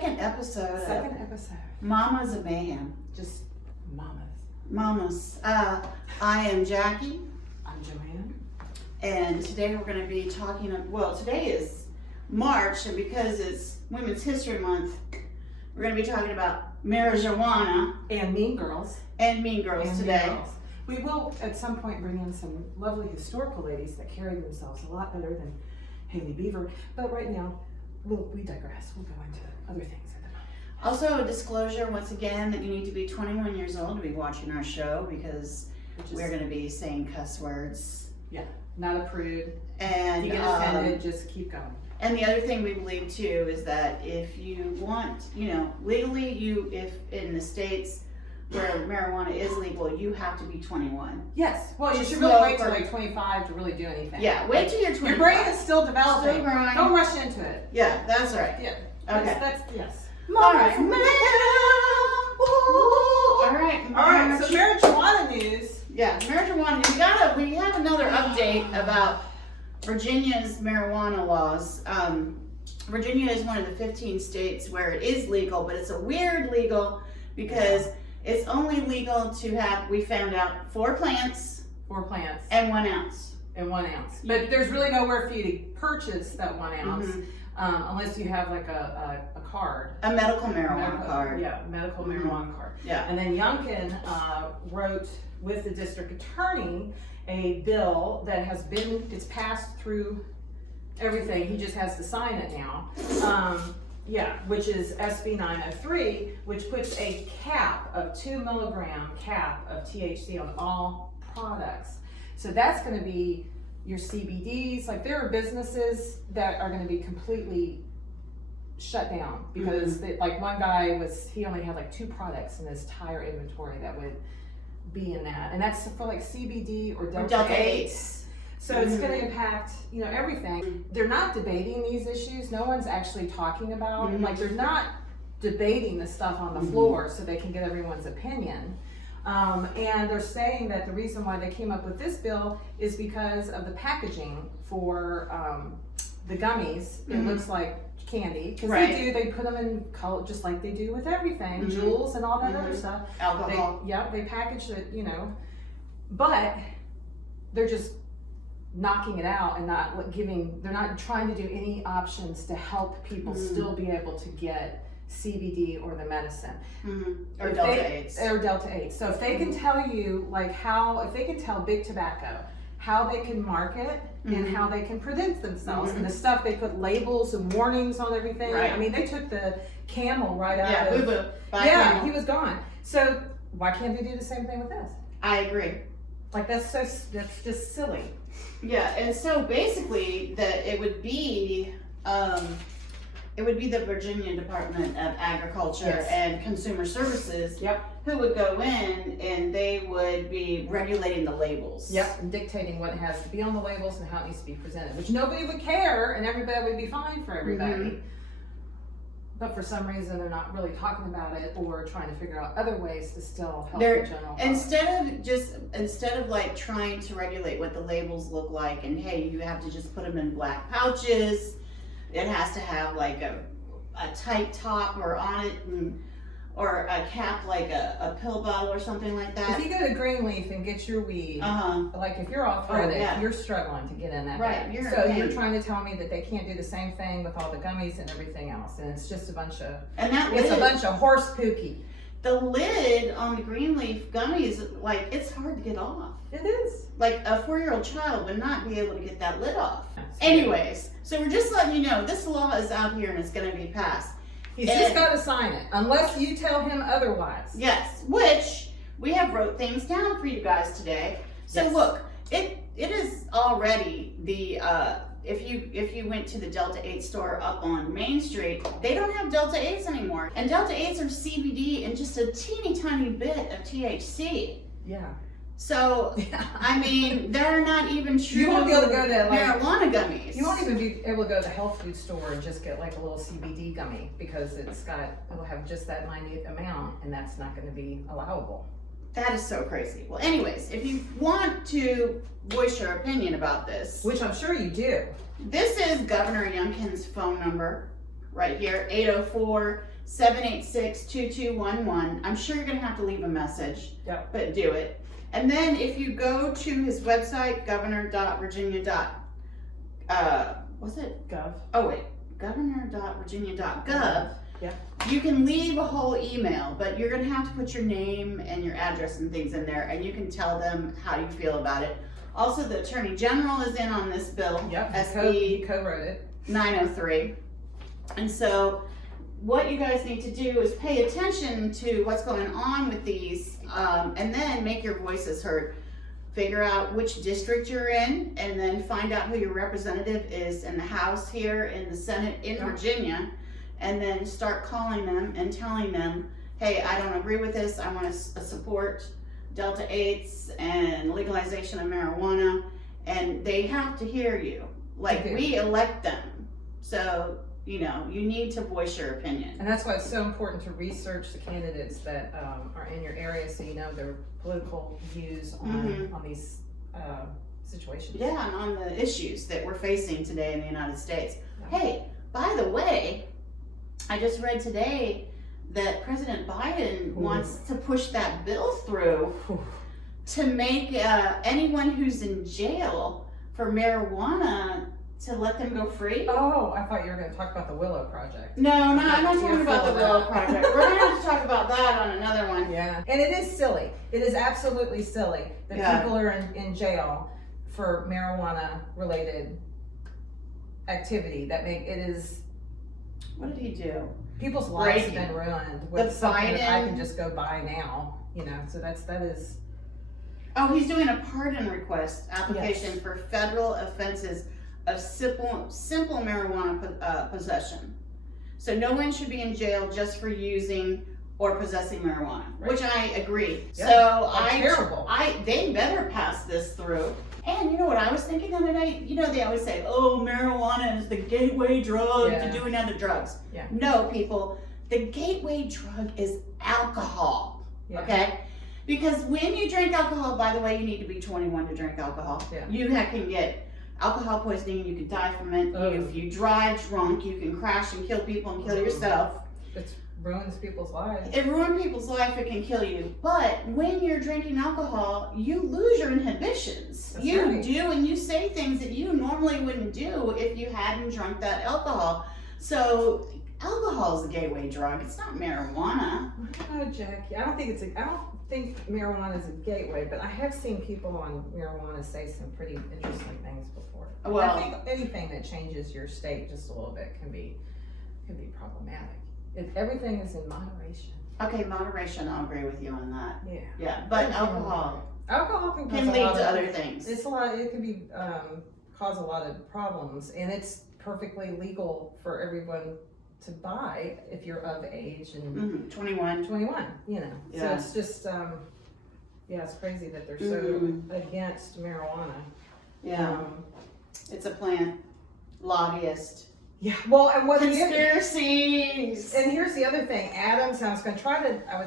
second episode. Mamas of Mayhem. Just mamas. Mamas. I am Jackie. I'm Joanne. And today we're going to be talking, today is March, and because it's Women's History Month, we're going to be talking about marijuana. And Mean Girls. And Mean Girls today. Mean Girls. We will at some point bring in some lovely historical ladies that carry themselves a lot better than Hailey Bieber. But right now, we digress. We'll go into other things at the moment. Also, a disclosure once again that you need to be 21 years old to be watching our show because we're going to be saying cuss words. Yeah, not a prude. And if you get offended, just keep going. And the other thing we believe too is that if you want, legally, if in the states where marijuana is legal, you have to be 21. Yes. Well, you should really wait till like 25 to really do anything. Yeah, wait till you're 25. Your brain is still developing. Still growing. Don't rush into it. Yeah, that's right. Yeah. Okay. That's yes. All right. All right. So marijuana news. Yeah, marijuana. We have another update about Virginia's marijuana laws. Virginia is one of the 15 states where it is legal, but it's a weird legal because it's only legal to have, we found out, 4 plants. 4 plants. And 1 ounce. And 1 ounce. But there's really nowhere for you to purchase that 1 ounce unless you have like a card. A medical marijuana card. Yeah, medical marijuana card. Yeah. And then Youngkin wrote with the district attorney a bill that it's passed through everything. He just has to sign it now. Which is SB 903, which puts a cap of 2 milligram cap of THC on all products. So that's going to be your CBDs. Like there are businesses that are going to be completely shut down because like one guy he only had like 2 products in his entire inventory that would be in that, and that's for like CBD or Delta 8s. So it's going to impact, everything. They're not debating these issues. No one's actually talking about, like they're not debating the stuff on the floor so they can get everyone's opinion. And they're saying that the reason why they came up with this bill is because of the packaging for the gummies. It looks like candy, because they put them in color just like they do with everything, jewels and all that other stuff. Alcohol. They package it, but they're just knocking it out and they're not trying to do any options to help people still be able to get CBD or the medicine. Or Delta 8s. Or Delta 8s. So if they can tell you if they can tell Big Tobacco how they can market and how they can prevent themselves and the stuff they put labels and warnings on everything. Right. I mean, they took the camel right out of boo-boo. Camel. He was gone. So why can't they do the same thing with this? I agree. Like that's just silly. Yeah, and so basically it would be the Virginia Department of Agriculture and Consumer Services who would go in and they would be regulating the labels. Yep, and dictating what has to be on the labels and how it needs to be presented, which nobody would care and everybody would be fine for everybody. But for some reason, they're not really talking about it or trying to figure out other ways to still help the general public. Instead of like trying to regulate what the labels look like and hey, you have to just put them in black pouches. It has to have like a tight top or on it or a cap like a pill bottle or something like that. If you go to Greenleaf and get your weed, like if you're arthritic, you're struggling to get in that. Right. You're trying to tell me that they can't do the same thing with all the gummies and everything else, and it's just a bunch of a bunch of horse pookie. The lid on the Greenleaf gummies, like it's hard to get off. It is. Like a 4-year-old child would not be able to get that lid off. Anyways, so we're just letting you know this law is out here and it's going to be passed. He's just got to sign it, unless you tell him otherwise. Yes, which we have wrote things down for you guys today. So look, it is already the if you went to the Delta 8 store up on Main Street, they don't have Delta 8s anymore, and Delta 8s are CBD and just a teeny tiny bit of THC. Yeah. So, I mean, they're not even true. You won't be able to go to marijuana gummies. You won't even be able to go to the health food store and just get like a little CBD gummy because it'll have just that minute amount, and that's not going to be allowable. That is so crazy. Well, anyways, if you want to voice your opinion about this, which I'm sure you do, this is Governor Youngkin's phone number, right here, 804-786-2211. I'm sure you're gonna have to leave a message, Yep. but do it. And then if you go to his website, governor.virginia.gov, Yep. you can leave a whole email, but you're gonna have to put your name and your address and things in there, and you can tell them how you feel about it. Also, the Attorney General is in on this bill, Yep. SB He co-wrote it. 903. And so what you guys need to do is pay attention to what's going on with these, and then make your voices heard. Figure out which district you're in, and then find out who your representative is in the House here, in the Senate in Virginia, and then start calling them and telling them, hey, I don't agree with this, I want to support Delta 8s and legalization of marijuana, and they have to hear you. Like, we elect them, so you know, you need to voice your opinion. And that's why it's so important to research the candidates that are in your area, so you know their political views on these situations. Yeah, and on the issues that we're facing today in the United States. Yeah. Hey, by the way, I just read today that President Biden wants to push that bill through to make anyone who's in jail for marijuana, to let them go free. Oh, I thought you were going to talk about the Willow Project. No, I'm not talking about the Willow Project. We're going to have to talk about that on another one. Yeah, and it is silly. It is absolutely silly that people are in jail for marijuana-related activity. It is. What did he do? People's lives have been ruined with something that I can just go buy now. You know, so that is. Oh, he's doing a pardon request application for federal offenses of simple marijuana possession. So no one should be in jail just for using or possessing marijuana, which I agree. Yeah, so they better pass this through. And you know what I was thinking the other day? You know, they always say, oh, marijuana is the gateway drug to doing other drugs. Yeah. No, people, the gateway drug is alcohol, okay? Because when you drink alcohol, by the way, you need to be 21 to drink alcohol. Yeah. You can get alcohol poisoning, you can die from it. If you drive drunk, you can crash and kill people and kill yourself. It ruins people's lives. It ruins people's life, it can kill you. But when you're drinking alcohol, you lose your inhibitions. That's right. Do, and you say things that you normally wouldn't do if you hadn't drunk that alcohol. So alcohol is a gateway drug. It's not marijuana. Oh, Jackie, I don't think marijuana is a gateway, but I have seen people on marijuana say some pretty interesting things before. Well, I think anything that changes your state just a little bit can be problematic. Everything is in moderation. Okay, moderation, I'll agree with you on that. Yeah. Yeah, but alcohol can lead to other things. It can be cause a lot of problems, and it's perfectly legal for everyone to buy if you're of age and 21, you know. So it's just it's crazy that they're so against marijuana. It's a plant lobbyist. Yeah, well, and what conspiracies. And here's the other thing, Adams. I was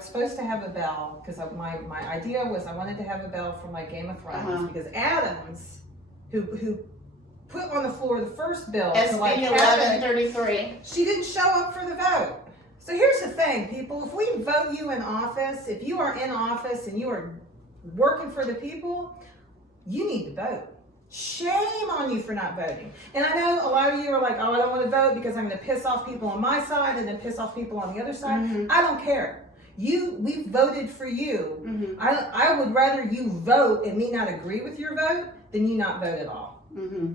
supposed to have a bell because my idea was I wanted to have a bell for my Game of Thrones because Adams, who put on the floor the first bill, SB 1133. She didn't show up for the vote. So here's the thing, people. If we vote you in office, if you are in office and you are working for the people, you need to vote. Shame on you for not voting. And I know a lot of you are like, oh, I don't want to vote because I'm going to piss off people on my side and then piss off people on the other side. I don't care. We voted for you. I would rather you vote and me not agree with your vote than you not vote at all.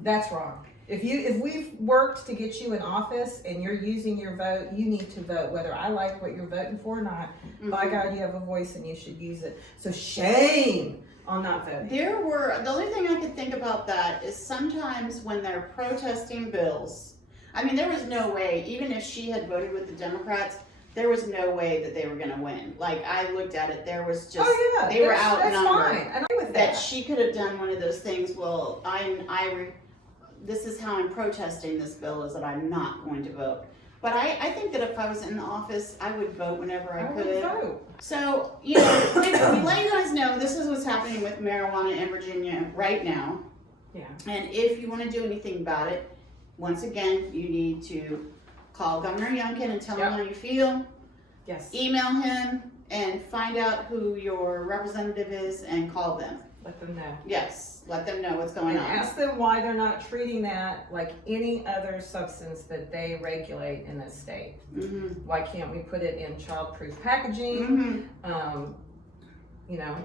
That's wrong. If we've worked to get you in office and you're using your vote, you need to vote, whether I like what you're voting for or not. By God, you have a voice and you should use it. So shame on not voting. The only thing I could think about that is sometimes when they're protesting bills, I mean, there was no way, even if she had voted with the Democrats, there was no way that they were going to win. Like, I looked at it, there was just, they were outnumbered. That's fine. I agree with that she could have done one of those things, well, this is how I'm protesting this bill, is that I'm not going to vote. But I think that if I was in the office, I would vote whenever I could. Would vote. So, you know, we let you guys know this is what's happening with marijuana in Virginia right now. Yeah. And if you want to do anything about it, once again, you need to call Governor Youngkin and tell Yep. him how you feel. Yes. Email him and find out who your representative is and call them. Let them know. Yes, let them know what's going And on. ask them why they're not treating that like any other substance that they regulate in this state. Mm-hmm. Why can't we put it in child-proof packaging? Mm-hmm. You know,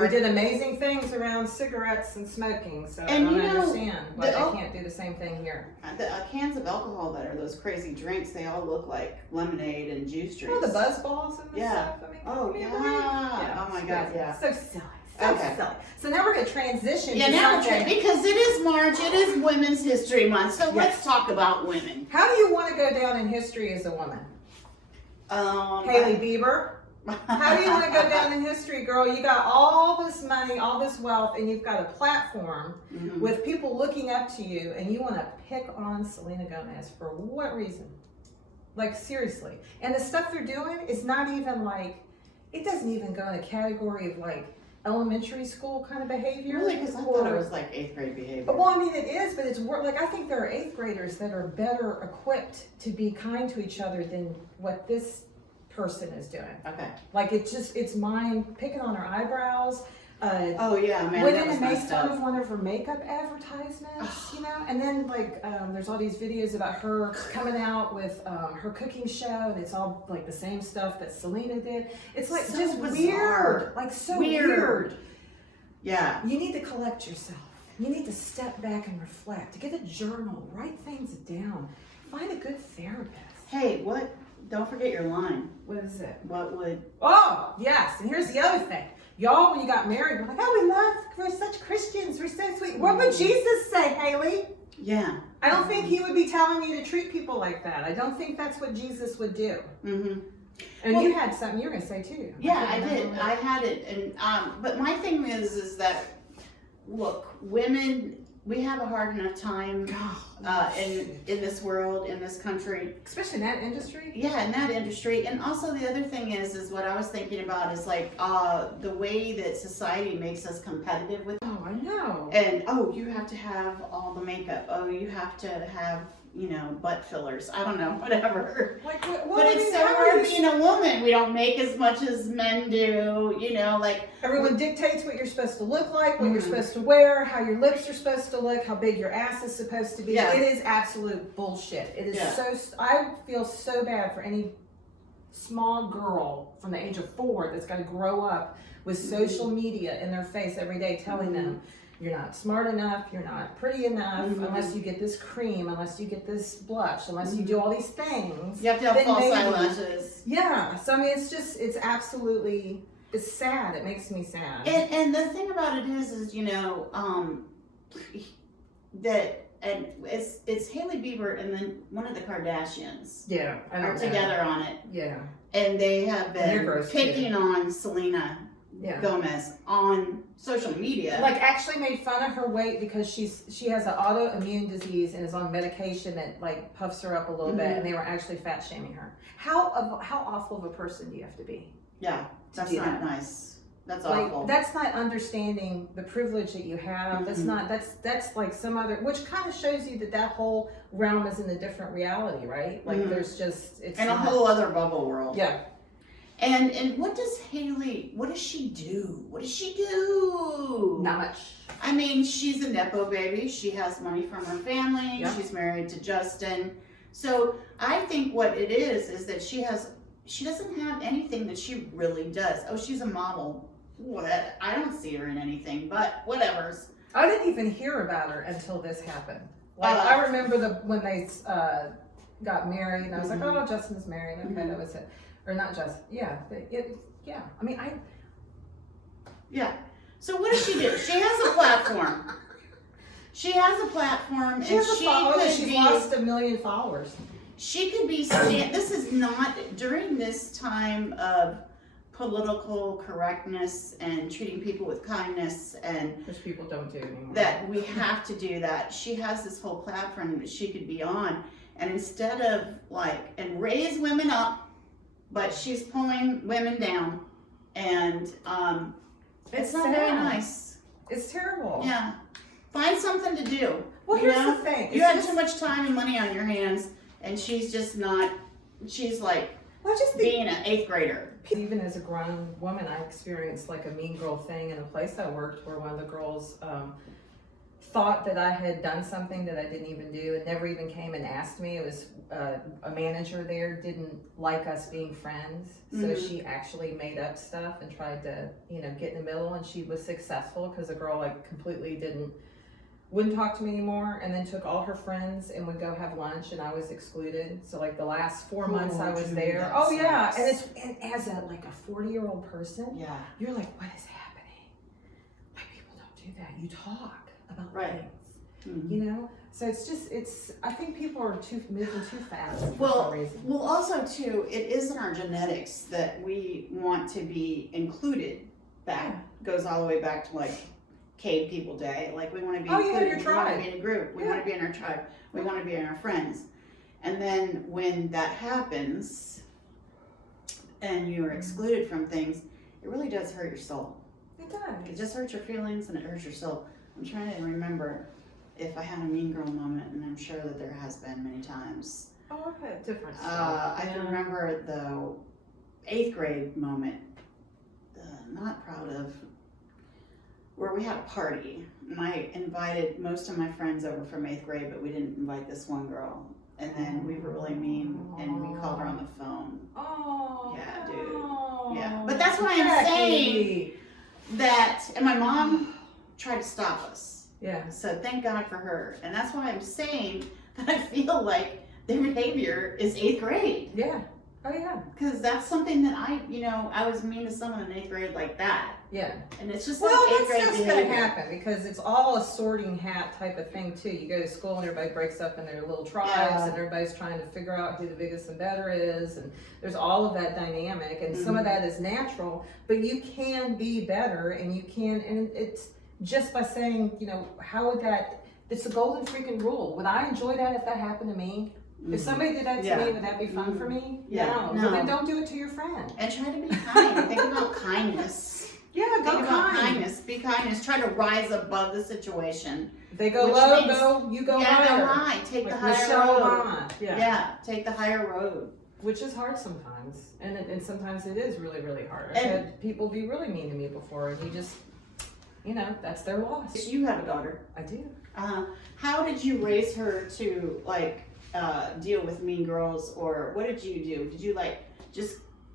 we did amazing things around cigarettes and smoking, so And I don't you know, understand why they the- can't do the same thing here. The cans of alcohol that are those crazy drinks, they all look like lemonade and juice drinks. Oh, the buzz balls and the Yeah. stuff. I mean, Oh, give me a yeah. break. Yeah, Oh, my it's God, crazy. yeah. So silly. So Okay. silly. So now we're going to transition Yeah, to now something. because it is March, it is Women's History Month, so Yes. let's talk about women. How do you want to go down in history as a woman? Hailey Bieber? How do you want to go down in history, girl? You got all this money, all this wealth, and you've got a platform Mhm. with people looking up to you, and you want to pick on Selena Gomez for what reason? Like, seriously. And the stuff they're doing is not even like, it doesn't even go in a category of like elementary school kind of behavior. Really, because I thought it was like 8th grade behavior. Well, I mean, it is, but it's like I think there are 8th graders that are better equipped to be kind to each other than what this person is doing. Okay. Like it's mind picking on her eyebrows. Oh yeah, man, Went that in was and made messed fun up. of one of her makeup advertisements, you know, and then like there's all these videos about her coming out with her cooking show, and it's all like the same stuff that Selena did. It's like So just bizarre. weird, like so weird. Yeah. You need to collect yourself. You need to step back and reflect. Get a journal, write things down, find a good therapist. Hey, what? Don't forget your line. What is it? What would? Oh, yes. And here's the other thing. Y'all, when you got married, were like, oh, we're such Christians. We're so sweet. What would Jesus say, Hailey? Yeah. I don't think he would be telling you to treat people like that. I don't think that's what Jesus would do. Mm-hmm. And Well, you had something you were going to say, too. Yeah, I did. I had it, and but my thing is that, look, women, we have a hard enough time in this world, in this country. Especially in that industry. Yeah, in that industry. And also the other thing is what I was thinking about is like the way that society makes us competitive with. Oh, I know. And you have to have all the makeup. Oh, you have to have, butt fillers. I don't know, whatever. Like, But it's so hard being a woman. We don't make as much as men do, like. Everyone dictates what you're supposed to look like, what you're Mhm. supposed to wear, how your lips are supposed to look, how big your ass is supposed to be. Yeah. It is absolute bullshit. It is Yeah. I feel so bad for any small girl from the age of 4 that's got to grow up with social media in their face every day telling them, you're not smart enough, you're not pretty enough, unless you get this cream, unless you get this blush, unless you do all these things. You have to have then false maybe- eyelashes. Yeah, so I mean, it's absolutely, it's sad. It makes me sad. And the thing about it is that and it's Hailey Bieber and then one of the Kardashians Yeah, I are don't know. together on it, Yeah, and they have And they're been gross, picking on Selena yeah. Gomez on social media. Like actually made fun of her weight because she has an autoimmune disease and is on medication that like puffs her up a little bit, and they were actually fat shaming her. How awful of a person do you have to be? Yeah, that's do not that. nice. That's Like awful. that's not understanding the privilege that you have. That's not that's like some other, which kind of shows you that whole realm is in a different reality, right? Like there's just it's and a not, whole other bubble world. yeah. And what does Hailey? What does she do? What does she do? Not much. I mean, she's a nepo baby. She has money from her family. Yeah. She's married to Justin. So I think what it is that she doesn't have anything that she really does. Oh, she's a model. What? I don't see her in anything, but whatever's. I didn't even hear about her until this happened. Like I remember when they got married, and I was like, "Oh, Justin's married." Okay, that was it. Or not Justin. Yeah, yeah. I mean, Yeah. So what does she do? She has a platform. She has a platform, she has a follower. She's be. lost 1 million followers. She could be. This is not during this time of political correctness and treating people with kindness and Which people don't do anymore. that we have to do that. She has this whole platform that she could be on, and instead of and raise women up, but she's pulling women down, and it's not very nice. It's terrible. Yeah, find something to do. Well, you here's know? the thing. You have too much time and money on your hands. and she's just not. She's like Well, I just think being an 8th grader. even as a grown woman, I experienced like a mean girl thing in a place I worked where one of the girls thought that I had done something that I didn't even do and never even came and asked me. It was a manager there didn't like us being friends, so she actually made up stuff and tried to, you know, get in the middle, and she was successful because the girl like completely wouldn't talk to me anymore, and then took all her friends and would go have lunch, and I was excluded. So like the last 4 months I was there. Oh yeah, and as a 40-year-old person, Yeah. you're like, what is happening? Why people don't do that? You talk about things, you know. So I think people are moving too fast for some reason. Well, also too, it is in our genetics that we want to be included. Goes all the way back to like cave people day. Like we want to be included. Your we tribe. want to be in a group. We want to be in our tribe. We want to be in our friends. And then when that happens and you are excluded from things, it really does hurt your soul. It does. It just hurts your feelings and it hurts your soul. I'm trying to remember if I had a mean girl moment, and I'm sure that there has been many times. Oh, I've had different I can remember the 8th grade moment, not proud of, where we had a party, and I invited most of my friends over from 8th grade, but we didn't invite this one girl. And then we were really mean, and we called her on the phone. Oh. Yeah, dude. Yeah, but that's why I'm saying that, and my mom tried to stop us. Yeah. So thank God for her. And that's why I'm saying that I feel like their behavior is 8th grade. Yeah. Oh yeah. Because that's something that I was mean to someone in 8th grade like that. Yeah. And it's just Well, like 8th that's grade just behavior. gonna happen because it's all a sorting hat type of thing too. You go to school and everybody breaks up in their little tribes, and everybody's trying to figure out who the biggest and better is, and there's all of that dynamic, and some of that is natural, but you can be better, and you can, and it's just by saying, you know, how would that? It's a golden freaking rule. Would I enjoy that if that happened to me? If somebody did that to me, would that be fun for me? No. Well, then don't do it to your friend. And try to be kind. Think about kindness. Yeah, go Think about kind. kindness. Be kindness. Try to rise above the situation. They go Which low, means- you go Go higher. high. Take the Like higher Michelle road. Obama. Yeah, take the higher road. Which is hard sometimes, and sometimes it is really, really hard. I've And- had people be really mean to me before, and you just, you know, that's their loss. You have a daughter. I do. How did you raise her to deal with mean girls, or what did you do? Did you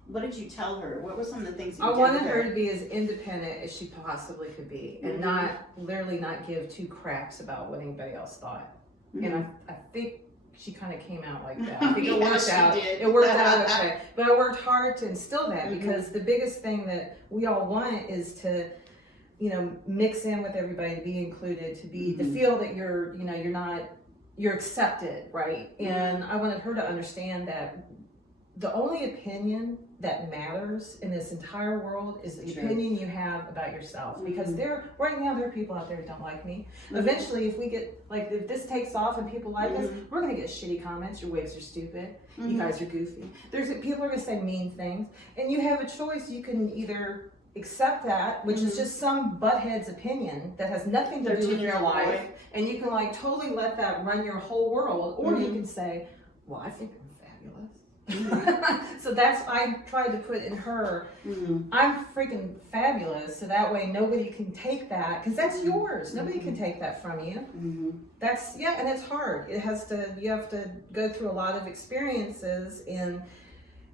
what did you tell her? What were some of the things you I did wanted with her to be as independent as she possibly could be, and literally not give two craps about what anybody else thought. And I think she kind of came out like that. I think it worked out. Did. It worked out okay. But I worked hard to instill that because the biggest thing that we all want is to, you know, mix in with everybody, to be included, to be to feel that you're, you know, you're accepted, right? And I wanted her to understand that the only opinion that matters in this entire world is the opinion you have about yourself. Because right now there are people out there who don't like me. Eventually, if this takes off and people like us, we're gonna get shitty comments. Your wigs are stupid. You guys are goofy. People are gonna say mean things, and you have a choice. You can either accept that, which is just some butthead's opinion that has nothing to do with your life, and you can like totally let that run your whole world, or you can say, well, I think I'm fabulous. So I tried to put in her, I'm freaking fabulous, so that way nobody can take that, because that's yours. Nobody can take that from you. That's, and it's hard. You have to go through a lot of experiences, and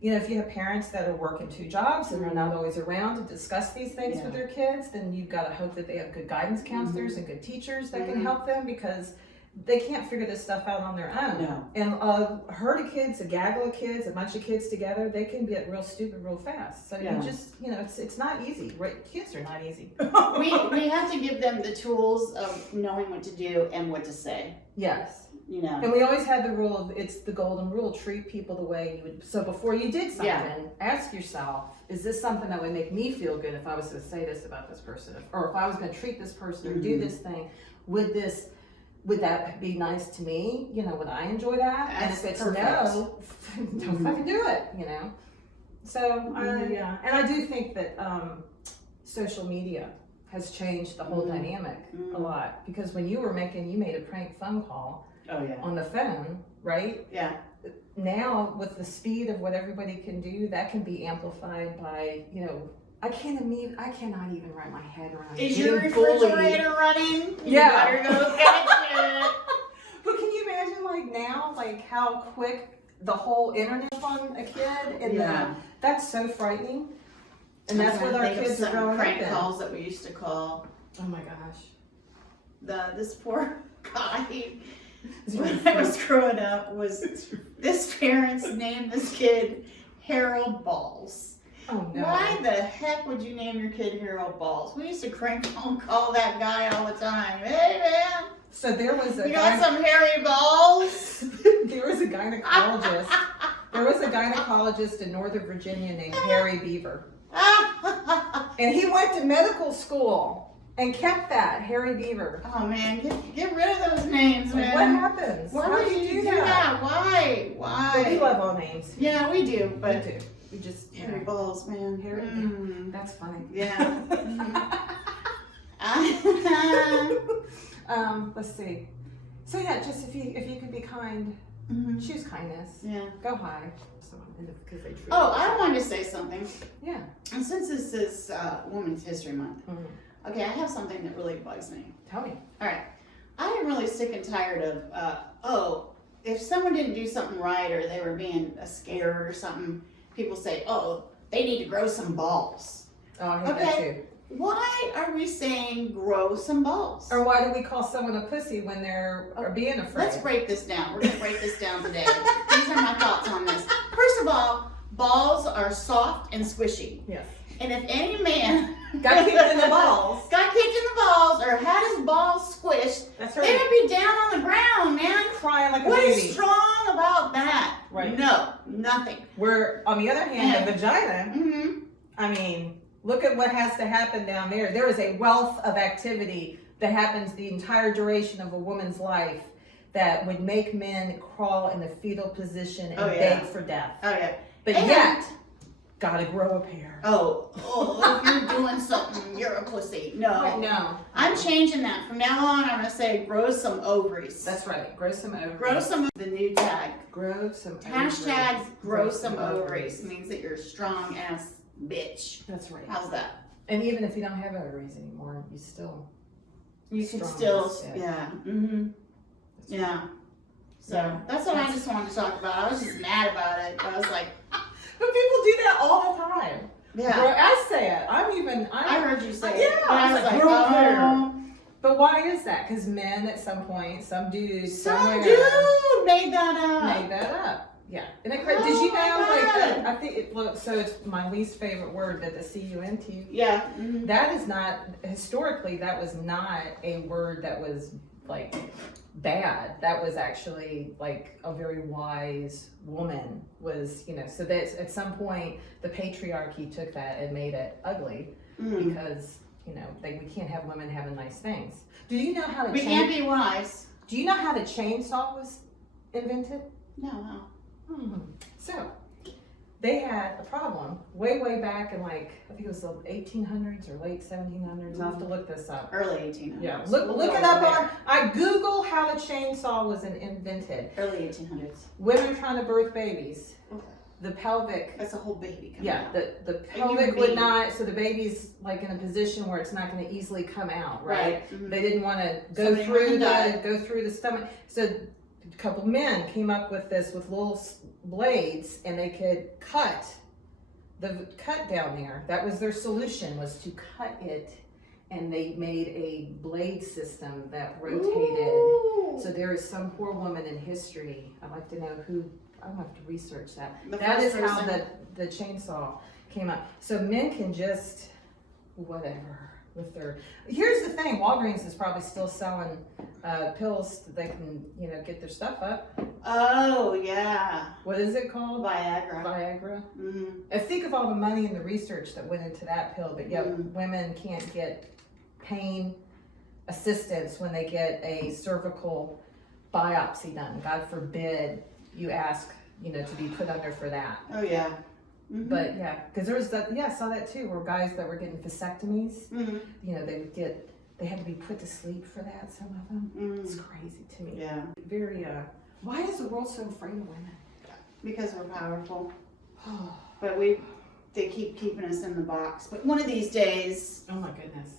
you know, if you have parents that are working 2 jobs and they're not always around to discuss these things with their kids, then you've got to hope that they have good guidance counselors and good teachers that can help them, because they can't figure this stuff out on their own. No. And a herd of kids, a gaggle of kids, a bunch of kids together, they can get real stupid real fast. So you just, you know, it's not easy. Right? Kids are not easy. we have to give them the tools of knowing what to do and what to say. Yes. You know. And we always had the rule of, it's the golden rule, treat people the way you would. So before you did something, ask yourself, is this something that would make me feel good if I was going to say this about this person? Or if I was going to treat this person or do this thing, would that be nice to me? You know, would I enjoy that? And if it's no, don't fucking do it, you know? So, and I do think that social media has changed the whole dynamic a lot, because when you made a prank phone call on the phone, right? Yeah. now with the speed of what everybody can do, that can be amplified by, you know, I cannot even wrap my head around. Is your refrigerator running? Yeah. You better go catch it. But can you imagine, like, now, like, how quick the whole internet on a kid? And that's so frightening. And that's what our kids are growing up in. Prank calls that we used to call. Oh my gosh. This poor guy, when I was growing up, this parents named this kid Harold Balls. Oh no. Why the heck would you name your kid Harold Balls? We used to crank phone call that guy all the time. Hey man. So there was a You got some hairy balls? There was a gynecologist. There was a gynecologist in Northern Virginia named Harry Bieber. And he went to medical school and kept that, Harry Bieber. Oh man, get rid of those names, man. What happens? Why would you do that? Why? But we love all names. Yeah, we do, but we do. We just hairy balls, man. Harry. That's funny. Yeah. Let's see. So yeah, just if you could be kind, choose kindness. Yeah. Go high. Because they treat Oh, I wanted to say something. Yeah. And since this is Women's History Month, okay, I have something that really bugs me. Tell me. All right. I am really sick and tired of, if someone didn't do something right or they were being scared or something, people say, oh, they need to grow some balls. Oh, I hate that too. Why are we saying grow some balls? Or why do we call someone a pussy when they're being afraid? Let's break this down. We're going to break this down today. These are my thoughts on this. First of all, balls are soft and squishy. Yes. And if any man got kicked in the balls, or had his balls squished, that's they right. would be down on the ground, man. Crying like a What baby. is strong about that? Right. No, nothing. Where, on the other hand, the vagina, Mm-hmm. I mean, look at what has to happen down there. There is a wealth of activity that happens the entire duration of a woman's life that would make men crawl in the fetal position and beg for death. Oh, yeah. But yet, gotta grow a pair. If you're doing something, you're a pussy. No. No. I'm changing that. From now on, I'm going to say grow some ovaries. That's right. Grow some ovaries. Grow some, the new tag. Grow some ovaries. Hashtag grow some ovaries means that you're a strong ass bitch. That's right. How's that? And even if you don't have ovaries anymore, you still. You can strong still, as shit. yeah. Mm-hmm. Yeah. So that's what I just wanted to talk about. I was just mad about it. I was like, but people do that all the time. yeah. Bro, I say it. I heard you say it. Yeah. I was like, grow a pair. oh. But why is that? Because men at some point, some dude, Some somewhere dude made that up. made that up. Yeah. And did you Oh know, my like, God. I think, so it's my least favorite word, but the C-U-N-T. Yeah. Mm-hmm. That is not, historically, that was not a word that was, like, bad. That was actually, like, a very wise woman was, so that at some point, the patriarchy took that and made it ugly because, we can't have women having nice things. Do you know how to We can't be wise. Do you know how the chainsaw was invented? No. So, they had a problem way back in, like, I think it was the 1800s or late 1700s. I'll have to look this up. Early 1800s. Yeah, look it up on. I Google how the chainsaw was invented. Early 1800s. Women trying to birth babies. The pelvic. That's a whole baby coming out. The pelvic would not. So the baby's like in a position where it's not going to easily come out, right? Mm-hmm. They didn't want to go through the stomach. So a couple men came up with this with little blades, and they could cut down there. That was their solution, was to cut it. And they made a blade system that rotated. Ooh. So there is some poor woman in history. I'd like to know who. I'll have to research that. The That is first how person. the chainsaw came up. So men can just whatever with their. Here's the thing: Walgreens is probably still selling pills that they can get their stuff up. Oh yeah. What is it called? Viagra. Viagra. Mm-hmm. I think of all the money and the research that went into that pill, but women can't get pain assistance when they get a cervical biopsy done. God forbid you ask, to be put under for that. Oh yeah. Mm-hmm. But yeah, because there was that. Yeah, I saw that too, where guys that were getting vasectomies, they had to be put to sleep for that. Some of them. It's crazy to me. Yeah. Very. Why is the world so afraid of women? Because we're powerful. But they keep keeping us in the box. But one of these days, Oh my goodness.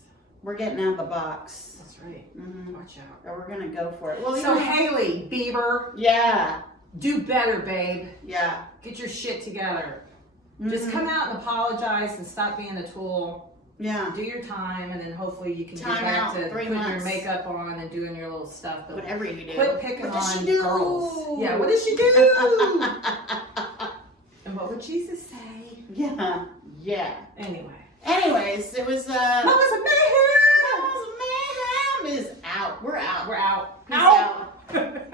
we're getting out of the box. That's right. Mm-hmm. Watch out. Or we're gonna go for it. Well, So Hailey, Bieber, yeah, do better, babe. yeah. Get your shit together. Just Mhm. come out and apologize and stop being a tool. Yeah. Do your time, and then hopefully you can Time get back out, to 3 putting your months. makeup on and doing your little stuff. But Whatever you do. quit picking What does on she do? girls. Yeah, what does she do? And what would Jesus say? Yeah. Yeah. Anyway. Anyways, it was That was a mayhem! Mayhem is out. We're out. We're out. Peace Out! out.